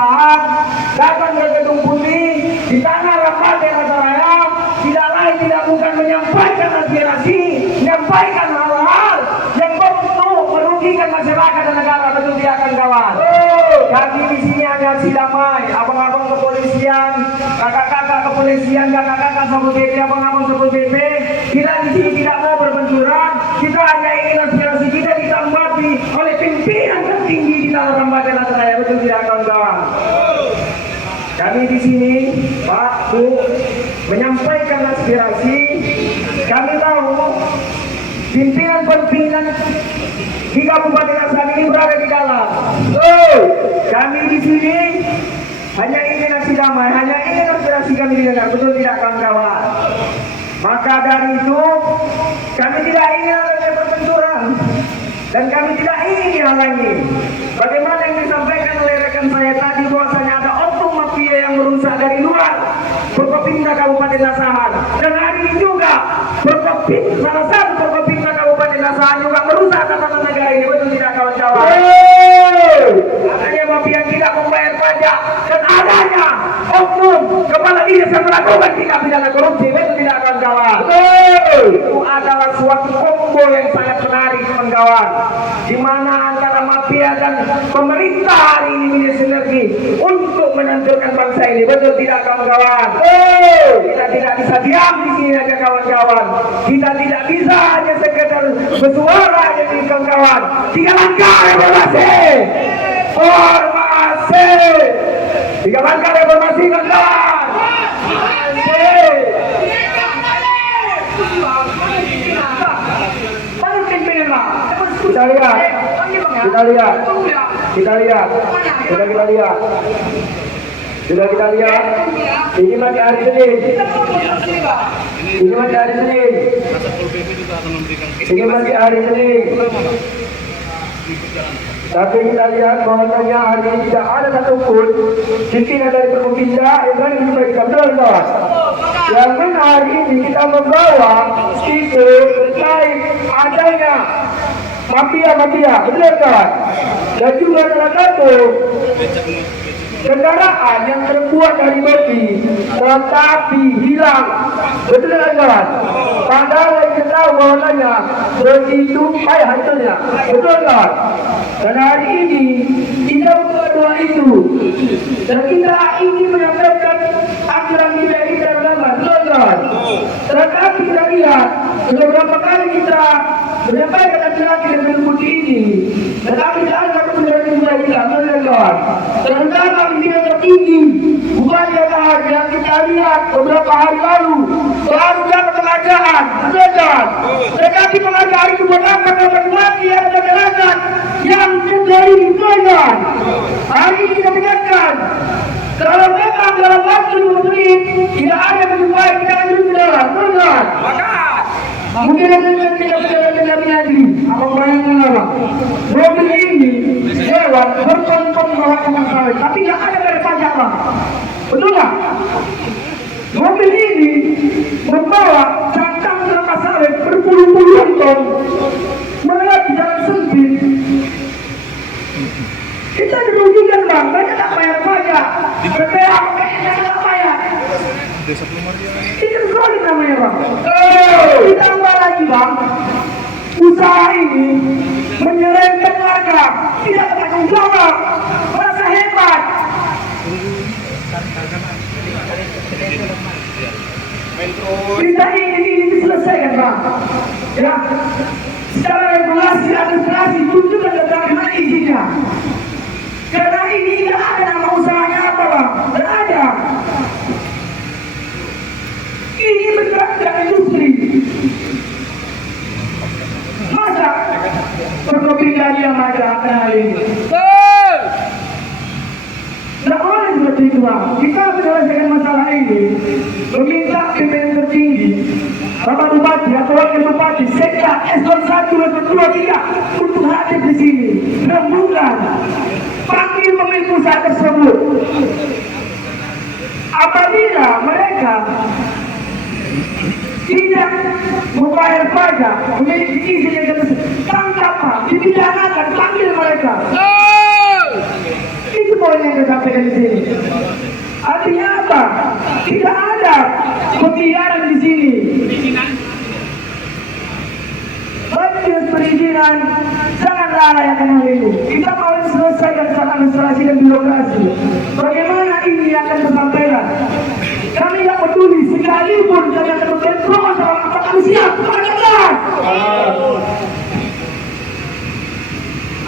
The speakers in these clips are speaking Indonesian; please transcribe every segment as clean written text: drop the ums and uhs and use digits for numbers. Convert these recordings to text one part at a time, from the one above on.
kekuasaan, datang ke Gedung Putih di tanah Ramadhan Raya, tidak lain tidak bukan menyampaikan aspirasi, menyampaikan hal-hal yang bentuk merugikan masyarakat dan negara. Betul tidak akan kawan? Kami di sini hanya aksi damai, abang-abang kepolisian, kakak-kakak kepolisian, kakak-kakak Satpol PP, abang-abang Satpol PP. Kita di sini tidak mau berbenturan, kita hanya ingin aspirasi kita ditanggapi oleh pimpinan tertinggi di tanah Ramadhan Raya. Betul tidak kawan-kawan? Kami di sini, Pak, Bu, menyampaikan aspirasi. Kami tahu pimpinan di Kabupaten Asam ini berada di dalam. Kami di sini hanya ingin aksi damai, hanya ingin aspirasi kami didengar. Betul tidak kawan-kawan? Maka dari itu kami tidak ingin adanya perbenturan dan kami tidak ingin dihalangi. Bagaimana yang disampaikan oleh rekan saya tadi bahwasanya ada oknum mafia yang merusak dari luar Forkopimda Kabupaten Asahan, dan hari ini juga salah satu Forkopimda Kabupaten Asahan juga merusak tatanan negara ini. Betul tidak kawan-kawan? Adanya mafia tidak membayar pajak dan adanya oknum kepala dinas yang melakukan tindak pidana korupsi. Betul tidak kawan-kawan? Itu adalah suatu kombo yang sangat menarik kawan-kawan, di mana antara mafia dan pemerintah hari ini bersinergi untuk menentukan bangsa ini. Betul tidak kawan-kawan? Kita tidak bisa diam di sini aja kawan-kawan. Kita tidak bisa hanya sekedar bersuara aja di kawan-kawan. 3 langkah reformasi. Formasi. 3 langkah reformasi kawan-kawan. Kita lihat. Ini masih hari Senin. Tapi kita lihat bahwasanya hari ini tidak ada satupun pimpinan dari Forkopimda yang berani menyampaikan. Betul kawan? Yang mana hari ini kita membawa isu terkait adanya mafia, betul kawan? Dan juga salah satu kendaraan yang terbuat dari besi tetapi hilang. Betul kan kawan? Padahal kita tahu bahwasanya besi itu kaya hasilnya. Betul kawan? Dan hari ini kita berdua itu dan kita ingin menyampaikan aturan kita bersama. Betul kawan? Tetapi kita lihat beberapa kali kita menyampaikan aspirasi dengan putih ini, tetapi tidak ada kemudian juga hilang. Betul kawan? Terutama pimpinan tertinggi Bupati Asahan yang kita lihat beberapa hari lalu baru dapat penghargaan, betul. Tetapi penghargaan itu buat apa? Bupati yang terkenal yang terjadi di Thailand. Hari ini kita dengarkan kalau memang dalam waktu 2 menit tidak ada penyumbang, kita akan duduk dalam, betul. Mungkin ada tidak lagi. Apa bayangkan apa? Mobil ini lewat bertonton melakukan sawit, tapi tidak ada dari pajak bang. Betul tak? Mobil ini membawa cangkang kelapa sawit berpuluh-puluh ton melewati jalan sempit. Kita dirugikan bang, banyak tak bayar pajak. BPA kayaknya tak bayar. Itu solid namanya bang. Ditambah lagi bang, usaha ini menyerempet warga, tidak bertanggung jawab, merasa hebat. Kita ini diselesaikan bang. Ya, secara regulasi administrasi tunjukkan bagaimana izinnya. Karena ini tidak ada nama usahanya apa bang, tidak ada. Ini bergerak dengan industri. Masa Forkopimda yang ada hal ini? Tidak boleh seperti itu bang. Kita menyelesaikan masalah ini, meminta pimpinan tertinggi, Bapak Bupati atau Wakil Bupati, Sekda, Eselon 1, Eselon 2, 3 untuk hadir di sini. Rembukan, panggil pemilik usaha tersebut. Apabila mereka tidak membayar pajak, memiliki izin yang tangkap, dipidanakan, panggil mereka. Itu poin yang kita sampaikan di sini. Artinya apa? Tidak ada pembiaran di sini. Majelis perizinan janganlah layakan hal ini. Kita mau selesaikan soal administrasi dan birokrasi. Bagaimana ini akan tersampaikan? Kami tidak peduli sekalipun kami akan berbentrok soal apa kami siap. Katakan.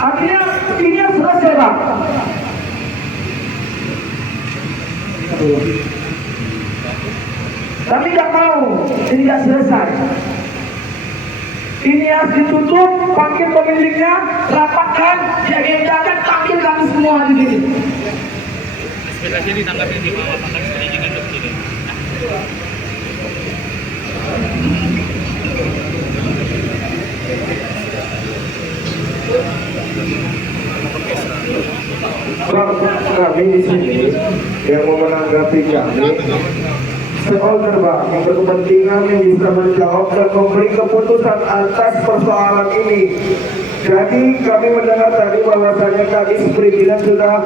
Akhirnya ini selesai, Pak. Kami tidak mau ini tidak selesai. Ini harus ditutup, panggil pemiliknya, rapatkan, diagendakan, panggil kami semua di sini. Ekspektasi ditanggapi di bawah tanggal perizinan ke sini. Kami di sini yang mau menanggapi kami stakeholder Pak yang berkepentingan yang bisa menjawab dan memberi keputusan atas persoalan ini. Jadi kami mendengar tadi bahwasanya tadi perizinan sudah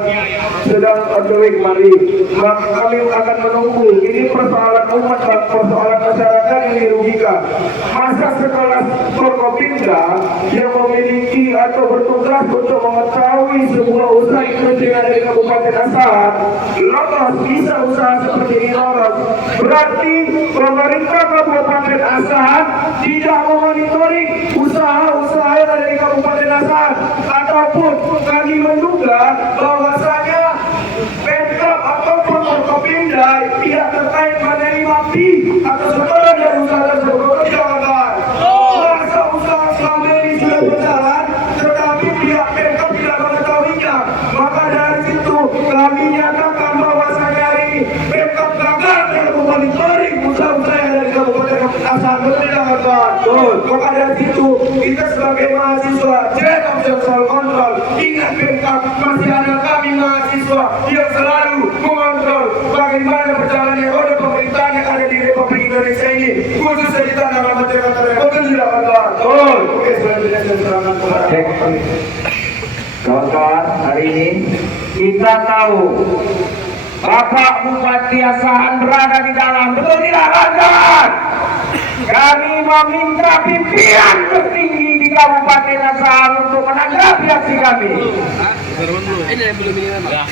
on the way kemari. Maka kami akan menunggu. Ini persoalan umat, persoalan masyarakat yang dirugikan. Masa sekelas Forkopimda yang memiliki atau bertugas untuk mengetahui sebuah usaha industri yang ada di Kabupaten Asahan lolos, bisa usaha seperti ini lolos. Berarti pemerintah Kabupaten Asahan tidak memonitoring usaha-usaha yang ada di Kabupaten Asahan, ataupun kami menduga bahwasanya Pemkab atau Forkopimda pihak terkait menerima fee atau setoran dari usaha tersebut. Jangan masa usaha selama ini sudah berjalan tetapi pihak Pemkab tidak mengetahuinya, maka dari situ kami nyatakan bahwasanya hari ini Pemkab gagal dalam memonitoring usaha-usaha yang ada di Kabupaten Asahan. Maka dari situ kita sebagai mahasiswa jangan social control. Ingat Pemkab, masih ada kami mahasiswa yang selalu mengontrol bagaimana berjalannya roda pemerintahan yang ada di Republik Indonesia ini, khususnya di tanah Kalimantan Utara. Betul tidak kawan? Betul. Oke, selanjutnya saya serahkan kepada Kawan-kawan, hari ini kita tahu Bapak Bupati Asahan berada di dalam, betul tidak kawan-kawan? Kami meminta pimpinan tertinggi di Kabupaten Asahan untuk menanggapi aksi kami. Ini yang belum ini nama.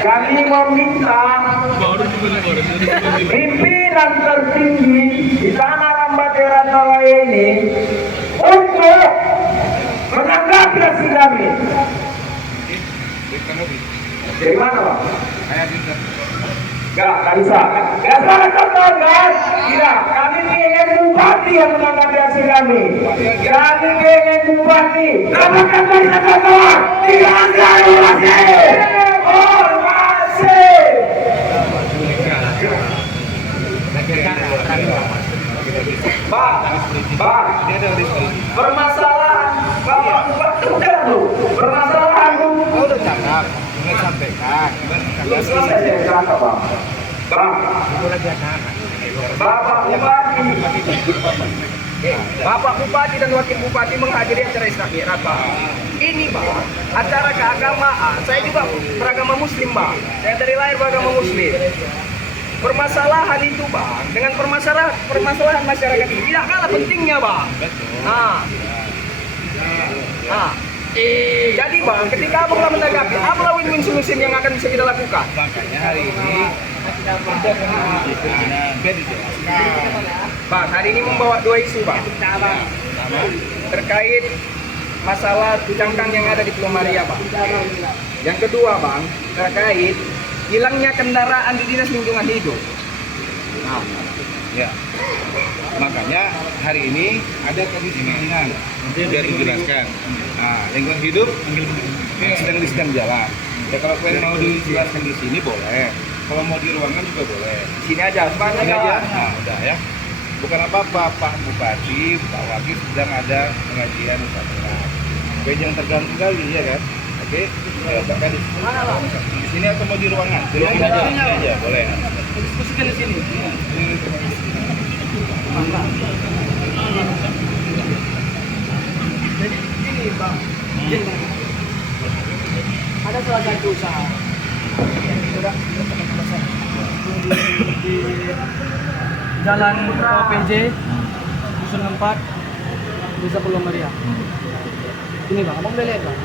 Kami meminta pimpinan tertinggi di tanah Rambatera Talaya ini untuk menanggapi aksi kami. Dari mana, Pak? Gak bisa. Gak salah contoh, kan? Tidak. Kami ingin bupati yang menanggapi aksi kami. Kami ingin bupati. Dapatkan dari contoh. Tidak ada orasi. Orasi. Pak, permasalahan Bapak Bupati bukan lu. Permasalahan lu. Udah cakap, udah sampaikan. Selesai saya cakap, Bang. Bapak Bupati. Bapak Bupati dan Wakil Bupati menghadiri acara istikharah, Pak. Ini, Pak, acara keagamaan. Saya juga beragama Muslim, Pak. Saya dari lahir beragama Muslim. Permasalahan itu, Bang, dengan permasalahan masyarakat ini tidak kalah pentingnya, Bang. Jadi, Bang, ketika Abang lah menanggapi, apalah win-win solution yang akan bisa kita lakukan? Makanya hari ini Bang, hari ini membawa dua isu, Bang. Terkait masalah cangkang yang ada di Pulau Maria, Bang. Yang kedua, Bang, terkait hilangnya kendaraan di Dinas Lingkungan Hidup. Ya, makanya hari ini ada kedisiplinan nanti biar dijelaskan. Nah, lingkungan hidup sedang jalan. Ya kalau kalian mau dijelaskan di sini boleh. Kalau mau di ruangan juga boleh. Sini aja, Bang. Sini aja. Nah, udah ya. Bukan apa-apa, Pak Bupati, Pak Wakil sedang ada pengajian usaha. Oke, jangan terganggu kali ya kan. Oke, bahkan di sini atau mau di ruangan? Di ruangan aja, boleh. Diskusikan di sini. Jadi ini, Bang. ada salah satu usaha sudah di Jalan OPJ Dusun 4 Desa Pulau Maria. Ini bang, abang boleh lihat bang.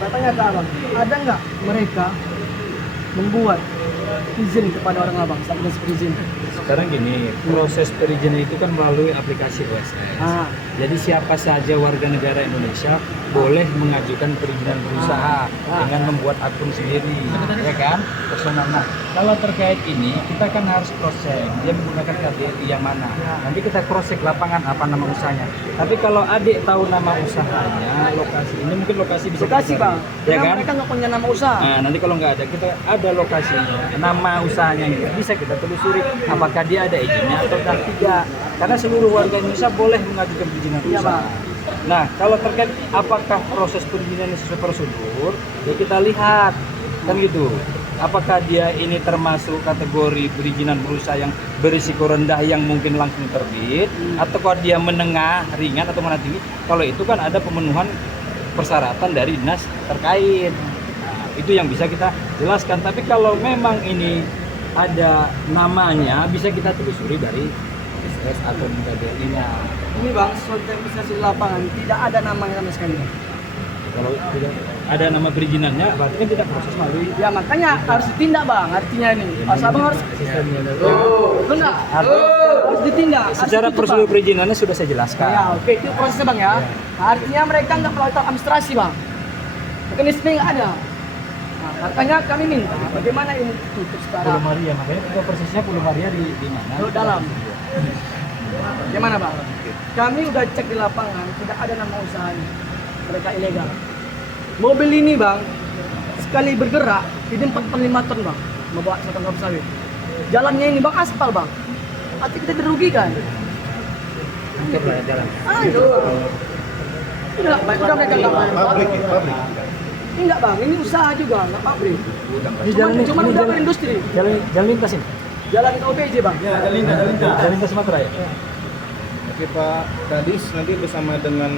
Saya tanya ke abang, ada nggak mereka membuat izin kepada orang abang saat izin? Sekarang gini, proses perizinan itu kan melalui aplikasi OSS. Jadi siapa saja warga negara Indonesia boleh mengajukan perizinan berusaha dengan membuat akun sendiri, ya kan? Personal. Nah, kalau terkait ini kita kan harus cross check dia menggunakan KTP yang mana. Nanti kita cross check lapangan apa nama usahanya. Tapi kalau adik tahu nama usahanya, lokasi ini mungkin lokasi bisa Lokasi kita bang, cari, ya kan? mereka nggak punya nama usaha. Nah, nanti kalau nggak ada, kita ada lokasinya, nama usahanya ini bisa kita telusuri apakah dia ada izinnya atau tidak. Karena seluruh warga Indonesia boleh mengajukan perizinan Iya, usaha. Bang. Nah, kalau terkait apakah proses perizinan sesuai prosedur, ya kita lihat kan gitu. Apakah dia ini termasuk kategori perizinan berusaha yang berisiko rendah yang mungkin langsung terbit, atau kalau dia menengah, ringan atau menengah tinggi? Kalau itu kan ada pemenuhan persyaratan dari dinas terkait. Nah, itu yang bisa kita jelaskan. Tapi kalau memang ini ada namanya, bisa kita telusuri dari SS atau KBRI-nya. Ini bang, sosialisasi di lapangan tidak ada namanya sama sekali. Kalau tidak ada nama perizinannya, berarti kan tidak proses melalui Ya makanya harus ditindak bang, artinya ini. Pas abang harus, sistemnya. enggak, harus ditindak. Harus Secara ditutup, prosedur Bang. perizinannya sudah saya jelaskan. Ya oke, itu prosesnya bang ya. Nah, artinya mereka nggak melakukan administrasi bang. Mekanisme nggak ada. Nah, makanya kami minta bagaimana ini tutup secara Pulau Maria, makanya kita persisnya Pulau Maria di mana? Di dalam. Gimana bang? Kami udah cek di lapangan, tidak ada nama usahanya. Mereka ilegal. Mobil ini bang, sekali bergerak ini 4,5 ton bang, membawa satu kelapa sawit. Jalannya ini bang aspal bang, arti kita dirugikan. Hancur lah jalan. Udah mereka nggak bayar. Pabrik. Ini enggak bang, ini usaha juga, nggak pabrik. Cuma udah berindustri. Jalan lintas ini. Jalan ke OPJ bang. Ya, ada lintas. Jalan lintas Sumatera ya. Oke Pak Kadis, nanti bersama dengan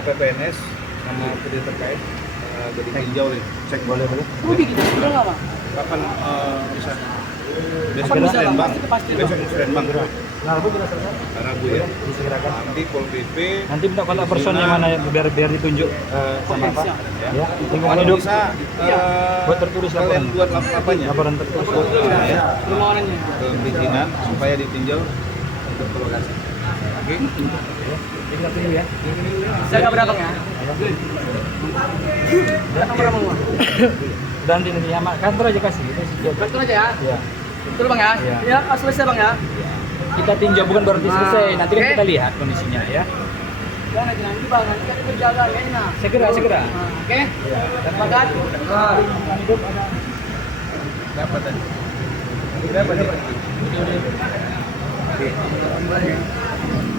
PPNS sama PD terkait jadi tinjau nih. Cek boleh. Rugi kita sudah nggak bang? Kapan bisa? Besok Kapan bisa, Musren Bang? Bang. Pasti kepastian, Besok Bang. Musren Bang. Nah, aku kita selesai. Rabu ya. Disegerakan. Nanti Pol PP. Nanti minta kontak personnya mana ya, biar ditunjuk sama Pak. siap. Ya, lingkungan Kalau hidup. bisa Buat tertulis kalian laporan. buat apanya? Laporan tertulis. Ya. Permohonannya. Ke perizinan supaya ditinjau untuk ke lokasi. Oke. Jadi kita tunggu ya. Saya nggak berapa ya? Berapa berapa bang? Dan di ya, kantor aja kasih. Betul aja ya. Ya. Betul bang ya? Iya. Ya, selesai bang ya? Kita tinjau bukan berarti selesai. Nanti kan Oke. kita lihat kondisinya ya. Jangan nanti bang, nanti kita berjaga enak. Segera. Nah, oke? Terima kasih. Berapa tadi? Berapa tadi?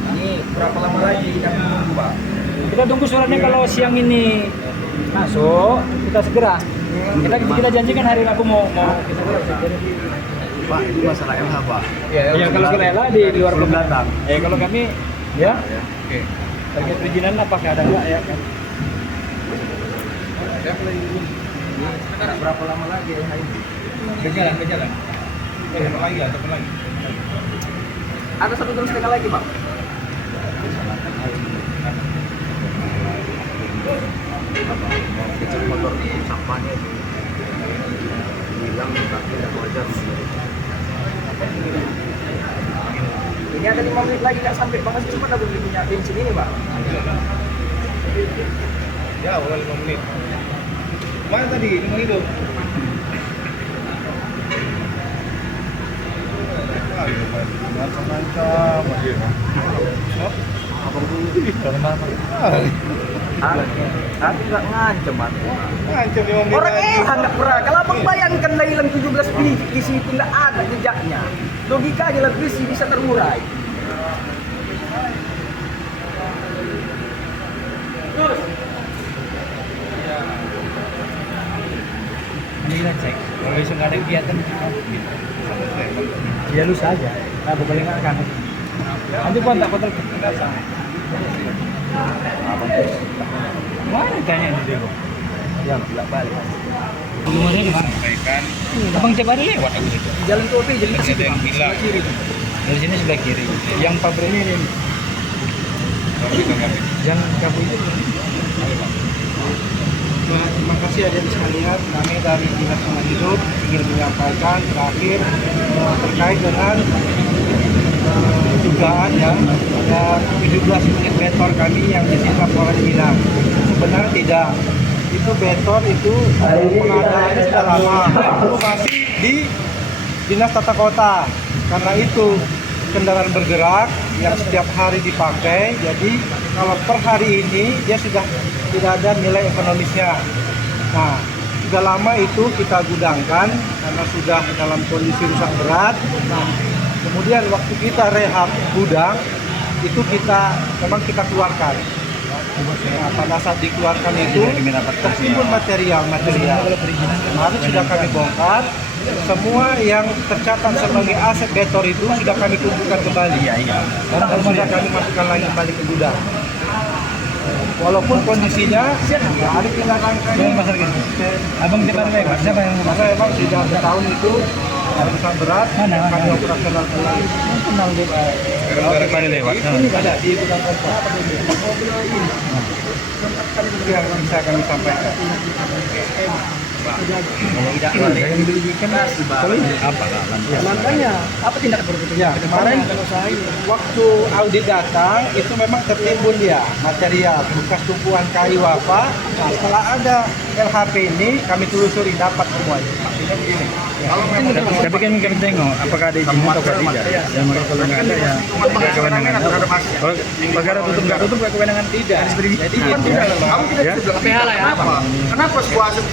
Ini berapa lama lagi kami menunggu Pak? Kita tunggu suratnya kalau siang ini masuk, kita segera. Kita janjikan hari Rabu mau kita Pak, ini masalah LH Pak. ya kalau rela di luar belakang. Kalau kami ya. Oke. Terkait perizinan apakah ada enggak ya kan? Berapa lama lagi ya ini? Berjalan. Telepon lagi. Ada satu terus sekali lagi bang. Kecil motor sampahnya itu bilang tapi tidak wajar. Ini ada 5 menit lagi nggak sampai bang, masih cepat aku beli minyak bensin ini bang. Ya, awal 5 menit. Mana tadi? 5 hidup. Macam-macam aja. Aku nggak ngancem aku. Ngancam 5 menit. Orang nggak pernah. Kalau abang bayangkan dari hilang 17 biji di situ nggak ada jejaknya. Logikanya lebih sih bisa terurai. Terus. Nanti kita cek. Kalau besok nggak ada kegiatan, ya lu saja. Nah, boleh nggak kan? Nanti kontak. Mana tanya di demo? Ya, bolak balik. Sampaikan Abang tiap hari lewat aku situ. Jalan ke OPJ, jalan ke situ ada yang Bang. bilang Sebelah kiri. Dari sini sebelah kiri. Yang pabrik ini yang kamu itu. Nah, terima kasih adik-adik sekalian. Kami dari Dinas Lingkungan Hidup ingin menyampaikan terakhir terkait dengan dugaan ya ada 17 unit beton kami yang disita Polres hilang. Sebenarnya tidak. Itu beton itu pengadaannya sudah lama. Itu masih di Dinas Tata Kota. Karena itu kendaraan bergerak yang setiap hari dipakai. Jadi kalau per hari ini dia sudah tidak ada nilai ekonomisnya. Nah, sudah lama itu kita gudangkan karena sudah dalam kondisi rusak berat. Nah, kemudian waktu kita rehab gudang itu memang kita keluarkan. Nah, pada saat dikeluarkan itu tertimbun material. Kemarin sudah kami bongkar. Semua yang tercatat sebagai aset beton itu sudah kami kumpulkan kembali. Dan sudah kami masukkan lagi kembali ke gudang. Walaupun kondisinya ada tinggal rangkanya. Abang tiap hari lewat. Siapa yang Karena memang sudah setahun itu rusak berat. Kami operasionalkan lagi. kenal dia? Tiap hari lewat. Ini ada di gudang kompor. Itu yang bisa kami sampaikan. Makanya, apa tindakan berikutnya? Ya, kemarin waktu audit datang itu memang tertimbun dia material bekas tumpuan kayu apa. Nah, setelah ada LHP ini kami telusuri dapat semuanya. Maksudnya begini. Tapi kan kami tengok apakah ada izin atau tidak. Ya, maka kalau nggak ada ya kewenangan. Kalau negara tutup nggak tutup nggak kewenangan tidak. Jadi kan tidak, kamu tidak Ya. bisa bilang apa? Kenapa sebuah aset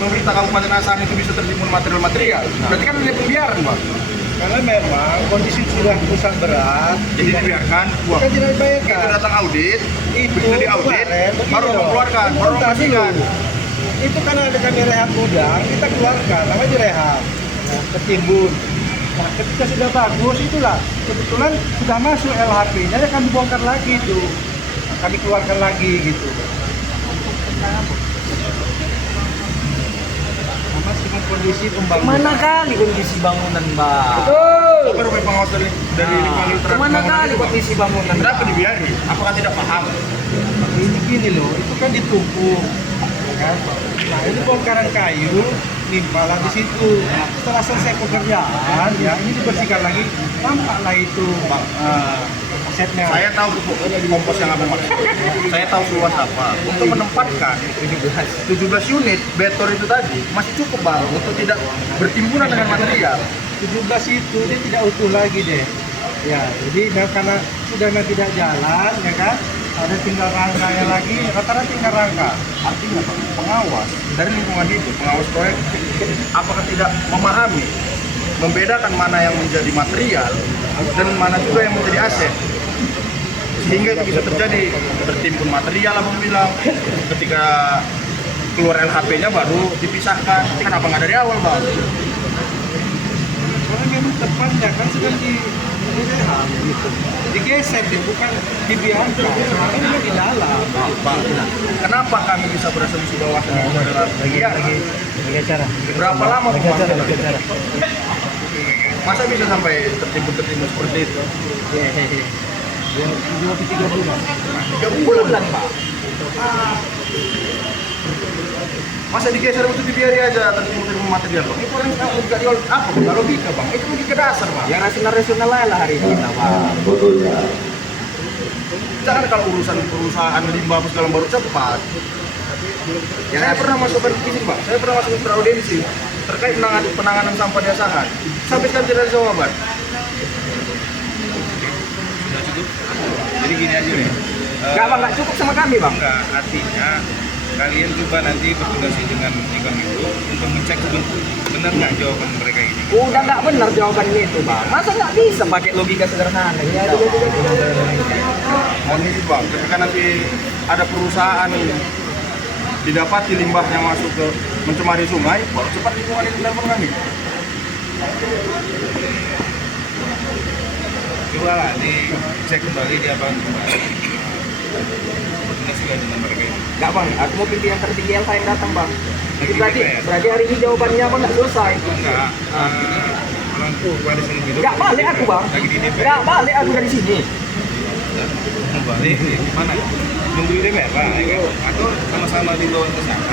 pemerintah Kabupaten Asahan itu bisa tertimbun material-material? Berarti kan ini pembiaran, Bang. Karena memang kondisi sudah rusak berat, jadi dibiarkan. Bukan tidak dibayarkan. Kita datang audit, begitu diaudit, baru mengeluarkan, baru memastikan. Itu karena ada kami rehab gudang, kita keluarkan, namanya direhab, tertimbun. Nah, ketika sudah bagus, itulah kebetulan sudah masuk LHP-nya, ya kami bongkar lagi itu, kami keluarkan lagi gitu. Sama dengan kondisi pembangunan. Mana kali kondisi bangunan, Bang? Baru pengawas dari lingkungan Kemana kali kondisi bangunan? Kenapa dibiari? Apakah tidak paham? Ini gini loh, itu kan ditumpuk, ya kan? Nah ini bongkaran kayu, nimpalah di situ. Setelah selesai pekerjaan, ya ini dibersihkan lagi, tampaklah itu asetnya. Saya tahu pupuk kompos yang apa maksud. Saya tahu luas apa. Untuk menempatkan 17 unit beton itu tadi masih cukup Bang untuk tidak bertimbunan dengan material. 17 itu dia tidak utuh lagi deh. Ya, jadi karena sudah tidak jalan, ya kan? Ada tinggal rangkanya lagi, rata-rata tinggal rangka. Artinya Bang, pengawas dari lingkungan hidup, pengawas proyek, apakah tidak memahami membedakan mana yang menjadi material dan mana juga yang menjadi aset, sehingga itu bisa terjadi tertimbun material abang bilang ketika keluar LHP-nya baru dipisahkan. Kenapa nggak dari awal Bang? Soalnya memang tempatnya kan sedang direhab gitu. Digeser, bukan dibiarkan. Sekarang ini di dalam. Bang, kenapa kami bisa berasumsi bahwa itu adalah bagian? Cara. Berapa lama Bang? Cara. Masa bisa sampai tertimbun seperti itu? 2-3 bulan. 3 bulan Pak. Masa digeser untuk dibiari aja tertimbun material Bang? Itu orang nggak jual apa? Nggak logika Bang. Itu logika dasar Bang. Ya rasional lah hari ini, Bang. Jangan kalau urusan perusahaan limbah apa segala baru cepat. Ya, saya pernah masukkan izin Pak. Saya pernah masuk audiensi terkait penanganan sampah di Asahan. Sampai sekarang tidak ada jawaban. Sudah cukup. Jadi gini aja nih. Nggak, Bang, nggak cukup sama kami, Bang. Enggak, artinya kalian coba nanti berkoordinasi dengan lingkungan hidup untuk ngecek benar nggak jawaban mereka ini. Udah nggak benar jawabannya itu, Bang. Masa nggak bisa pakai logika sederhana gitu, Mohon izin Bang, ketika nanti ada perusahaan didapati limbahnya masuk ke mencemari sungai, baru cepat lingkungan itu telepon kami. Coba lah, cek kembali di apa kembali. koordinasi nggak dengan mereka itu? Enggak bang, aku mau pimpinan tertinggi LH yang datang bang. Lagi Berarti, DPR? berarti hari ini jawabannya apa nggak selesai? Enggak, orang koalisi Indonesia hidup Nggak balik aku bang. lagi di DPR. Nggak balik aku dari sini. Mau balik mana? Nunggu di DPR lah, ya kan? Atau sama-sama dibawa ke sana?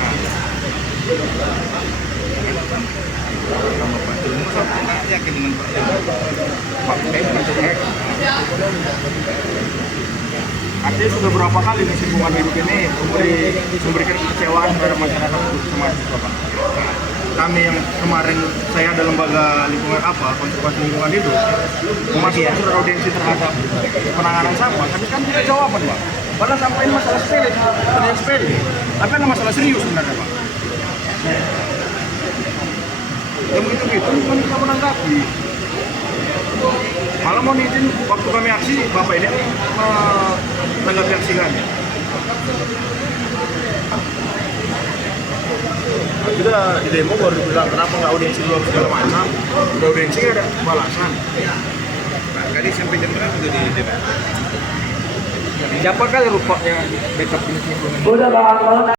Sama Pak Jul, masa nggak yakin dengan Pak Jul? Pak Artinya sudah berapa kali misi lingkungan hidup ini memberikan kekecewaan kepada masyarakat sama Pak. Kami yang kemarin saya ada lembaga lingkungan konservasi lingkungan hidup memasukkan surat audiensi terhadap penanganan sampah, tapi kan tidak jawaban Pak. Padahal sampah ini masalah sepele, ada yang sepele, tapi ada masalah serius sebenarnya Pak. Yang begitu bukan kita menanggapi. Malah mau izin waktu kami aksi, Bapak ini menanggapi aksi kami. Kita di demo baru dibilang kenapa nggak audiensi dulu segala macam. Udah audiensi nggak ada balasan. Nah, tadi sampai jam berapa tuh di DPR? Siapa kali rupanya backup ini? Udah bang,